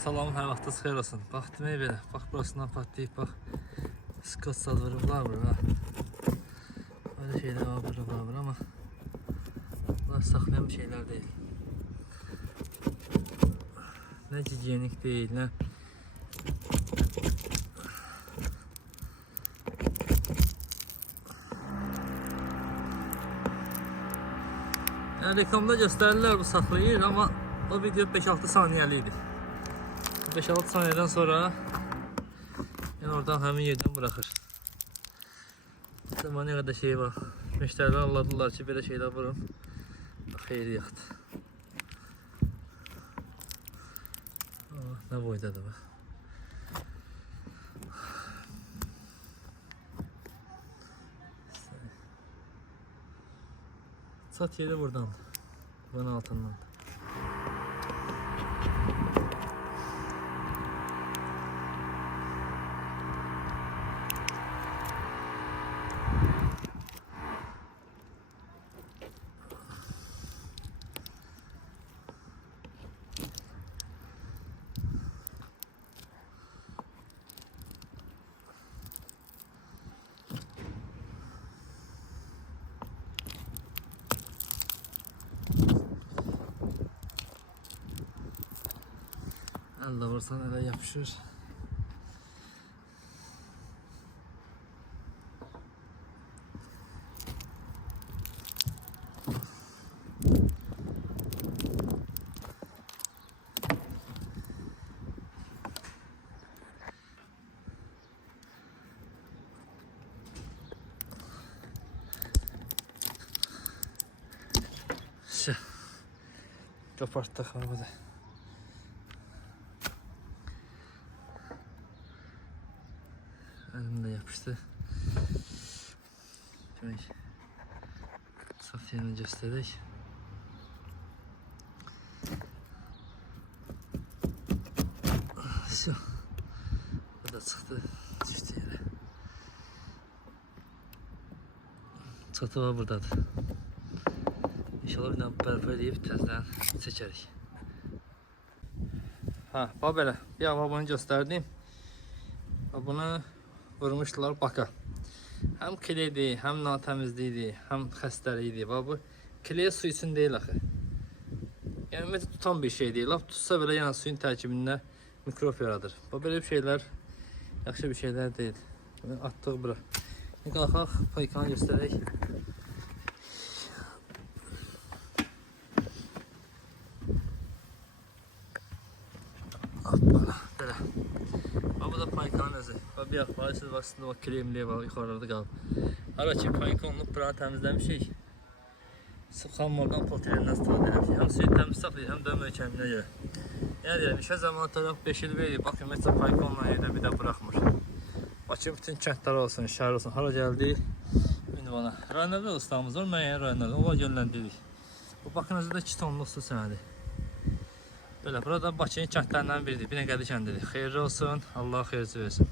Salam, hər vaxtınız xeyir olsun. Bax, demək belə, bax burasından patlayıb, bax. Skot salvırıblar bura. Öyle şeyler var bura, ama bunlar saklayan bir şeyler değil. Ne hijyenik değil, ne yani reklamda gösterirler bu saklayır ama o video 5-6 saniyeliydi. 5-6 saniyeden sonra yani oradan hemen yerden bırakır. Ama ne kadar şey var. Müşteriler anladılar ki böyle şeyler vurun. Xeyri yaxdı. Ne boydadır bu. Sat yeri buradan. Bunun altından. Elle vursan ele yapışır. Şey, kaparttık arabada. Elimde yapıştı. Şöyle Safiye'ni göstererek. Şu. Bu da çıktı. Düştü yere. Çatı var buradadır. İnşallah bir bərpa edib təzdən çəkərik. Ha, bax belə. Bir hava bunu gösterdim. Bunu vurmuşdular baka. Hem kilidi, hem natemizliydi, hem xəstəliydi. Bax bu kiliyə su için değil axı. Yəni ümumiyyətlə tutan bir şey değil. Laf tutsa belə yəni suyun tərkibində mikrop yaradır. Bax belə bir şeyler yaxşı bir şeyler değil. Atdıq bura. İndi qalxaq paykanı göstərək. Belə. Bu da paykanın özü. Bir yaxları siz başında o kremliyə var, yuxarıda qalıb. Hara ki payka olunub, buranı təmizləmişik. Sıxanmadan politeyndən istifadə edirik. Həm suyu təmiz saxlayır, həm də möhkəminə görə. Yəni deyirəm, işə zamanı tərəf 5 il verir. Bakın, mesela payka olmayan yerdə bir də buraxmır. Bakın, bütün kəndlər olsun, şəhər olsun, hara gəldik. İndi bana. Rayonlarda ustamız var, müəyyən rayonlarda. Onlar yönləndiririk. Bu bakın, özü də 2 tonluq su sənədir. Böyle burada Bakı'nın kəndlərindən biridir. Bir nə qədi kəndidir. Xeyirli olsun. Allah xeyirci versin.